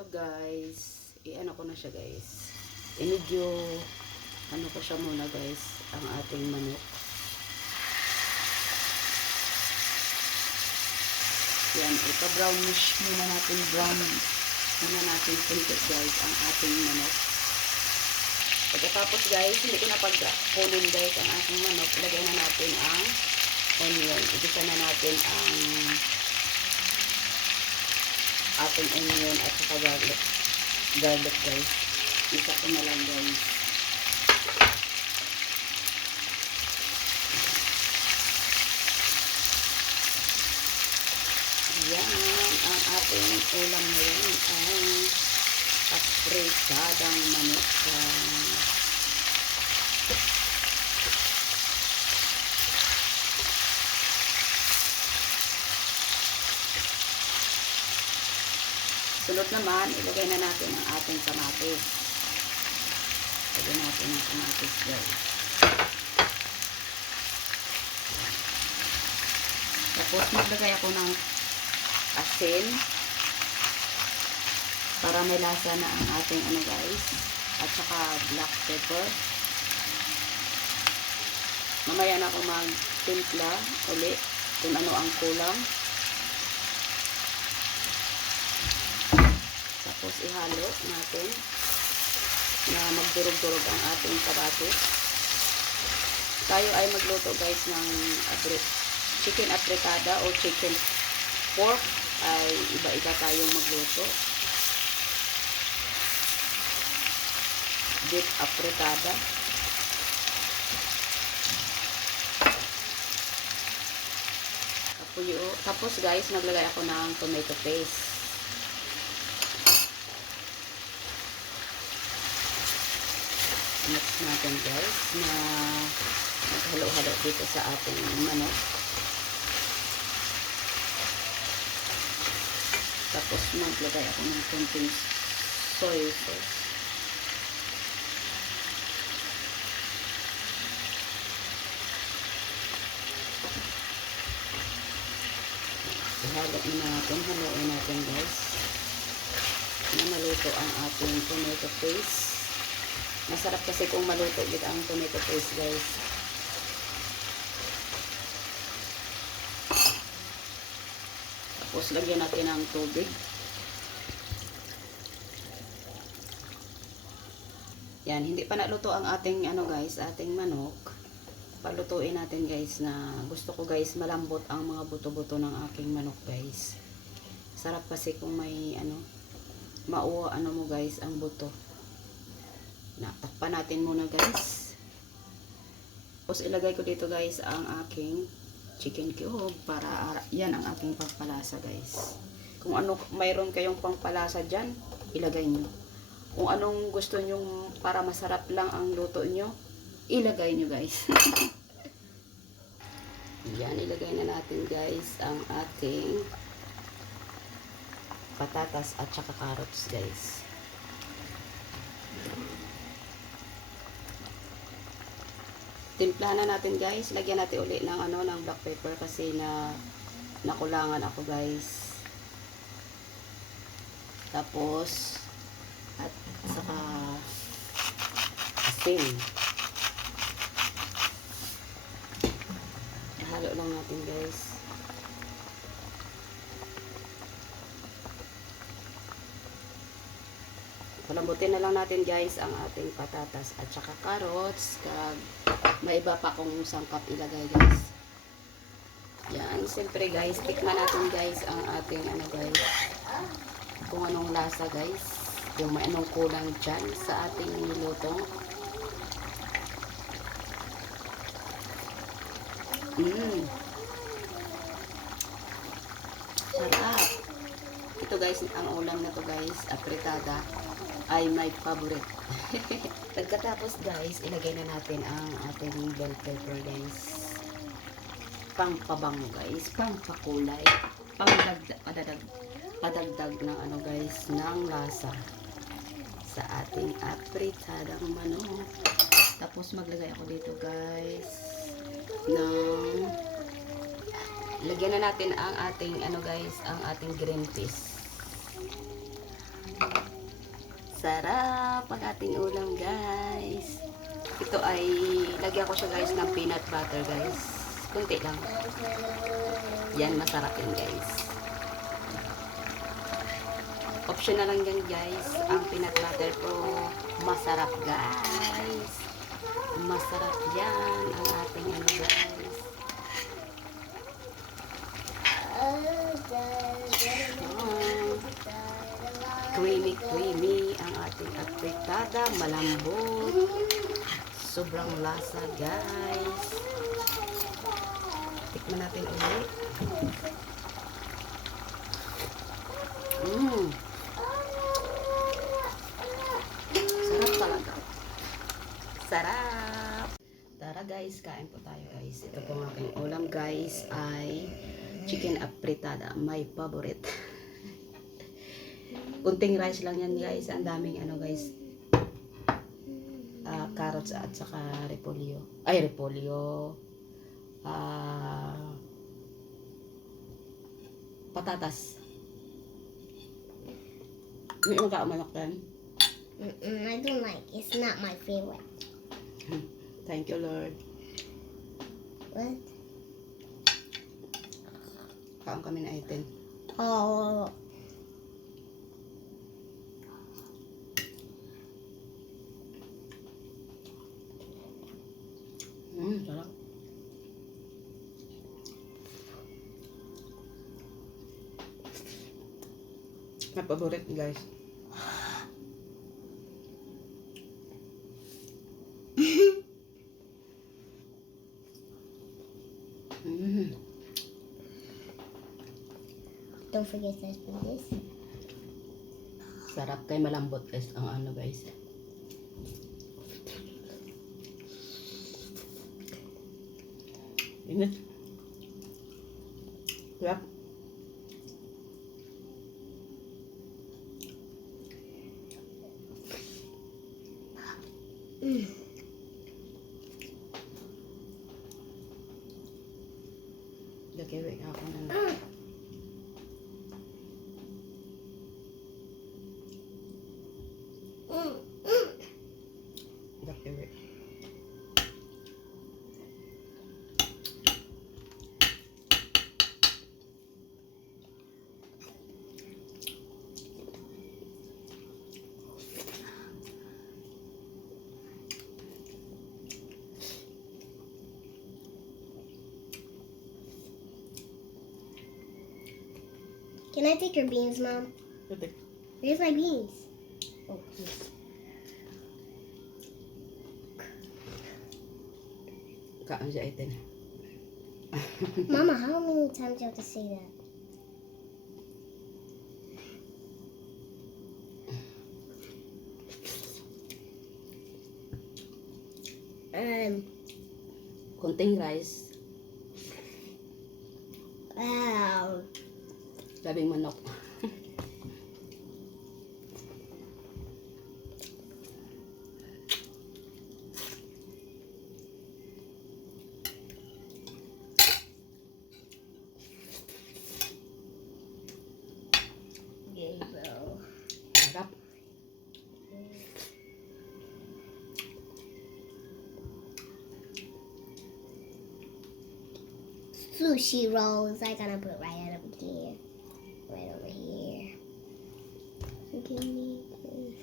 Hello guys, i-ano ko na siya guys, i-medyo ano ko siya muna guys, ang ating manok. Yan, ipa-brownish muna natin, brown muna natin kunti guys ang ating manok. Pagkatapos guys, hindi ko na pag-kunin guys ang ating manok, ilagay na natin ang onion, igisa na natin ang ating onion at saka garlic guys. Isa ko na lang guys. Yan ang ating ulam ngayon ay apresadang manok. Sunod naman, ilagay na natin ang ating kamatis. Ilagay natin ang kamatis guys. Tapos maglagay ako ng asin para may lasa na ang ating ano guys. At saka black pepper. Mamaya na ako magtimpla ulit kung ano ang kulang. Tapos ihalo natin na magdurog-durog ang ating kamatis. Tayo ay magluto guys ng chicken apretada o chicken pork, ay iba-iba tayong magluto. Beef apretada. Tapos guys, naglagay ako ng tomato paste. Mix natin guys na maghalo-halo dito sa ating manok. Tapos maglagay ako ng konting soy sauce. Ihalo na natin, haluin natin guys na maluto ang ating tomato paste. Masarap kasi kung maluto dito ang tomato paste guys. Tapos lagyan natin ng tubig. Yan, hindi pa naluto ang ating ano guys, ating manok. Palutuin natin guys na gusto ko guys malambot ang mga buto-buto ng aking manok guys. Sarap kasi kung may ano mauwa ano mo guys ang buto. Takpan natin muna guys. Tapos ilagay ko dito guys ang aking chicken cube para yan ang aking pampalasa guys. Kung ano mayroon kayong pampalasa dyan, ilagay nyo. Kung anong gusto nyo para masarap lang ang luto nyo, ilagay nyo guys. Yan, ilagay na natin guys ang ating patatas at saka carrots guys. Timplahan na natin guys. Lagyan natin uli ng ano ng black pepper kasi nakulangan ako guys. Tapos at saka asin. Halo lang natin guys. Palambutin na lang natin guys ang ating patatas at saka carrots. May iba pa kung sangkap ilagay guys. Yan, siyempre guys, tikman natin guys ang ating ano guys. Kung anong lasa guys. Kung may anong kulang dyan sa ating niluto. Sarap. Ito guys, ang ulam na to guys, apretada, ay my favorite. Pagkatapos guys, ilagay na natin ang ating bell pepper guys. Pangpabango guys, pangpakulay, padagdag ng ano guys, ng lasa sa ating apretadang manok. Tapos maglagay ako dito guys ng lagyan na natin ang ating ano guys, ang ating green peas. Sarap ang ating ulam, guys. Ito ay, lagyan ko siya guys ng peanut butter, guys. Kunti lang. Yan, masarap yan, guys. Optional lang yan, guys. Ang peanut butter po, masarap, guys. Masarap yan ang ating ano, guys. Creamy ang ating apritada, malambot, sobrang lasa, guys. Tikman natin ulit. Sarap talaga. Sarap. Tara guys, kain po tayo guys. Ito po ang aking ulam guys ay chicken apritada, my favorite. Kunting rice lang yan guys. Ang daming ano guys. Carrots at saka repolyo. Ay, repolyo. Patatas. May magkakamanok yan. I don't like. It's not my favorite. Thank you Lord. What? Kaon kami na itin. Oh. Sarap. My favorite guys. Don't forget to put this. Sarap kay malambot guys ang ano guys. Init. Sarap. Lagay ako na na. Lagay. Can I take your beans, Mom? Pwede. Where's my beans? Oh, yes. Kaon siya itin. Mama, how many times do you have to say that? Kunting rice. Wow. Labing manok. Gabriel. Sarap. Sushi rolls. I gotta put right over here. Right over here. Give me this.